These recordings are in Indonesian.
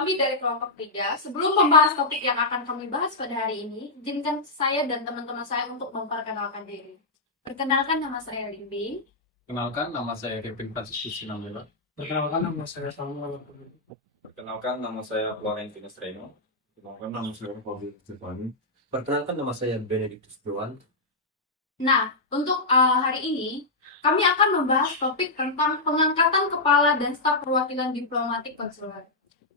kami dari kelompok 3. Sebelum membahas topik yang akan kami bahas pada hari ini, izinkan saya dan teman-teman saya untuk memperkenalkan diri. Perkenalkan, nama saya Limbing. Kenalkan, nama saya Kevin Franciscus Sinambela. Perkenalkan, nama saya Samuel. Perkenalkan, nama saya Florent Venus Reno. Perkenalkan, nama saya Fabio Stefani. Perkenalkan, nama saya Benedictus Dewan. Nah, untuk hari ini, kami akan membahas topik tentang pengangkatan kepala dan staf perwakilan diplomatik konsuler.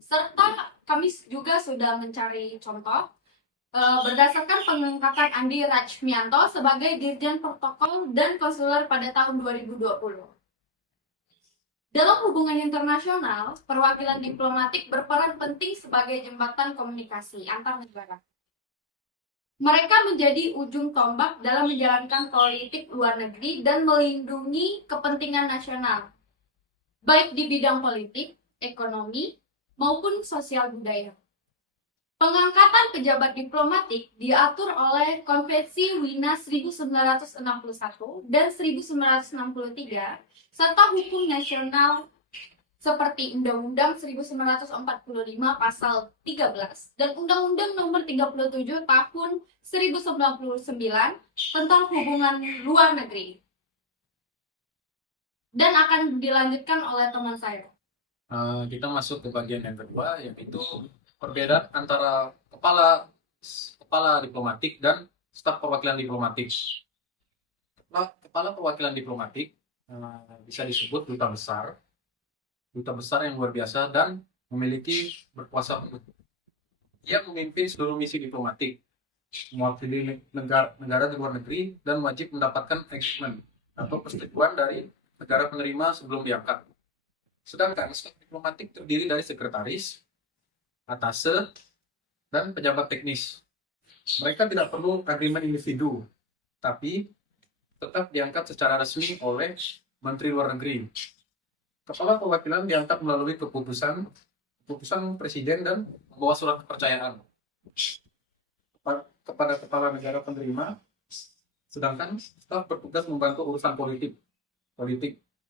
Serta kami juga sudah mencari contoh berdasarkan pengangkatan Andi Rajmianto sebagai Dirjen Protokol dan Konsuler pada tahun 2020. Dalam hubungan internasional, perwakilan diplomatik berperan penting sebagai jembatan komunikasi antar negara. Mereka menjadi ujung tombak dalam menjalankan politik luar negeri dan melindungi kepentingan nasional, baik di bidang politik, ekonomi, maupun sosial budaya. Pengangkatan pejabat diplomatik diatur oleh Konvensi Wina 1961 dan 1963, serta hukum nasional seperti Undang-Undang 1945 Pasal 13 dan Undang-Undang Nomor 37 Tahun 1999 tentang hubungan luar negeri. Dan akan dilanjutkan oleh teman saya. Kita masuk ke bagian yang kedua, yaitu perbedaan antara kepala diplomatik dan staf perwakilan diplomatik. Kepala perwakilan diplomatik bisa disebut duta besar yang luar biasa dan memiliki berkuasa penuh. Ia memimpin seluruh misi diplomatik, mewakili negara di luar negeri, dan wajib mendapatkan engagement atau persetujuan dari negara penerima sebelum diangkat. Sedangkan staf diplomatik terdiri dari sekretaris, atase, dan pejabat teknis. Mereka tidak perlu agreement individu, tapi tetap diangkat secara resmi oleh Menteri Luar Negeri. Kepala perwakilan diangkat melalui keputusan presiden dan membawa surat kepercayaan kepada kepala negara penerima, sedangkan staf bertugas membantu urusan politik,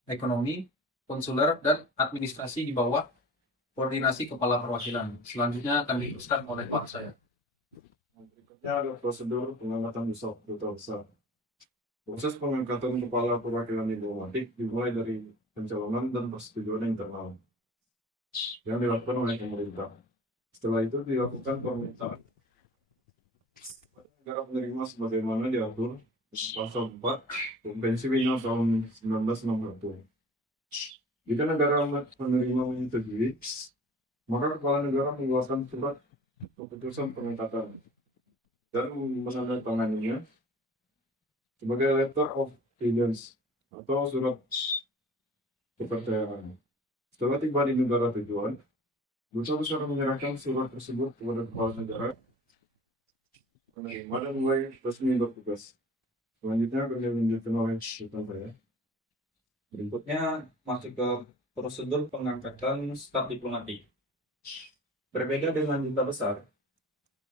ekonomi, konsuler, dan administrasi di bawah koordinasi kepala perwakilan. Selanjutnya akan diteruskan oleh Pak saya. Berikutnya ada prosedur pengangkatan duta besar. Proses pengangkatan kepala perwakilan diplomatik dimulai dari pencalonan dan persetujuan internal yang dilakukan oleh pemerintah. Setelah itu dilakukan permintaan negara penerima sebagaimana diatur Pasal 4 Konvensi Wina tahun 1961. Jika negara penerima menyetujui, maka kepala negara mengeluarkan surat keputusan pengangkatan dan menandatanganinya sebagai letter of credence atau surat kepercayaan. Setelah tiba di negara tujuan, duta besar menyerahkan surat tersebut kepada kepala negara penerima dan mulai resmi bertugas. Selanjutnya akan dilanjutkan oleh rekan saya. Berikutnya masuk ke prosedur pengangkatan staf diplomatik. Berbeda dengan duta besar,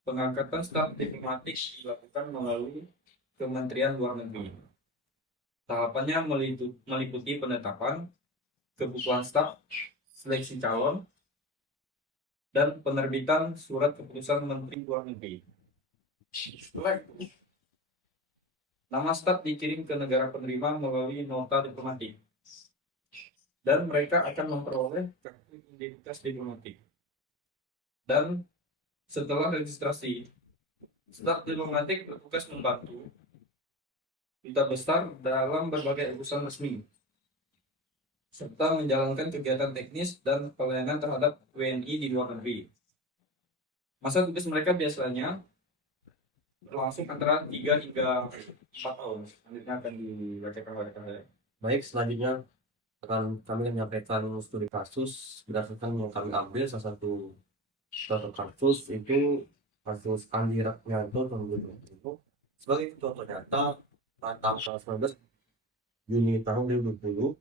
pengangkatan staf diplomatik dilakukan melalui Kementerian Luar Negeri. Tahapannya meliputi penetapan, kebutuhan staf, seleksi calon, dan penerbitan surat keputusan Menteri Luar Negeri. Setelah itu, nama staf dikirim ke negara penerima melalui nota diplomatik, dan mereka akan memperoleh kartu identitas diplomatik. Dan setelah registrasi, staf diplomatik bertugas membantu duta besar dalam berbagai urusan resmi, serta menjalankan kegiatan teknis dan pelayanan terhadap WNI di luar negeri. Masa tugas mereka biasanya berlangsung antara 3 hingga 4 tahun. Selanjutnya akan dibacakan oleh saya. Baik, selanjutnya kami menyampaikan studi kasus berdasarkan yang kami ambil. Salah satu contoh kasus itu kasus Andi Rajmianto tahun 2020. Sebagai contoh nyata, pada tanggal 19 Juni tahun 2020,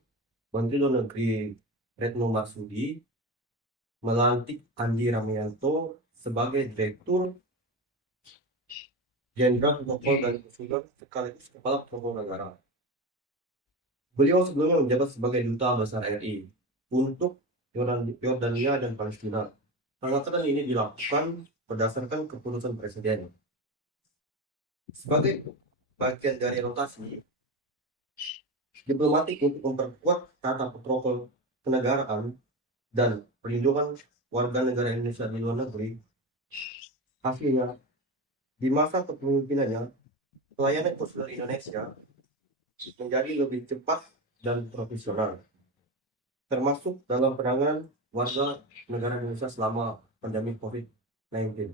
Menteri Luar Negeri Retno Marsudi melantik Andi Rajmianto sebagai Direktur Jenderal Protokol dan Konsuler sekaligus Kepala Protokol Negara. Beliau sebelumnya menjabat sebagai Duta Besar RI untuk Yordania dan Palestina. Pengangkatan ini dilakukan berdasarkan keputusan presiden. Sebagai bagian dari rotasi diplomatik untuk memperkuat tata protokol kenegaraan dan perlindungan warga negara Indonesia di luar negeri, hasilnya di masa kepemimpinannya pelayanan konsuler Indonesia menjadi lebih cepat dan profesional, termasuk dalam penanganan warga negara Indonesia selama pandemi COVID-19.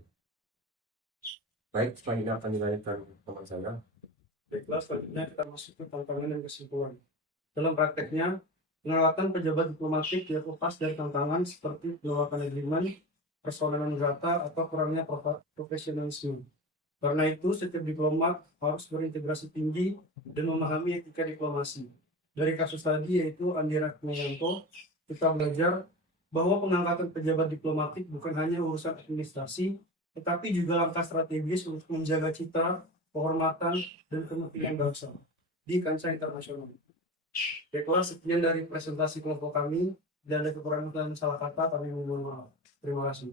Baik, selanjutnya akan dilanjutkan teman saya. Baiklah, selanjutnya kita masuk ke tantangan dan kesimpulan. Dalam prakteknya, pengangkatan pejabat diplomatik tidak lepas dari tantangan seperti penolakan agreement, persoalan non grata, atau kurangnya profesionalisme. Karena itu, setiap diplomat harus berintegrasi tinggi dan memahami etika diplomasi. Dari kasus tadi, yaitu Andi Ratmayanto, kita belajar bahwa pengangkatan pejabat diplomatik bukan hanya urusan administrasi, tetapi juga langkah strategis untuk menjaga citra, kehormatan, dan kepentingan bangsa di kancah internasional. Baiklah, sekian dari presentasi kelompok kami. Bila ada kekurangan dan salah kata, kami mohon maaf. Terima kasih.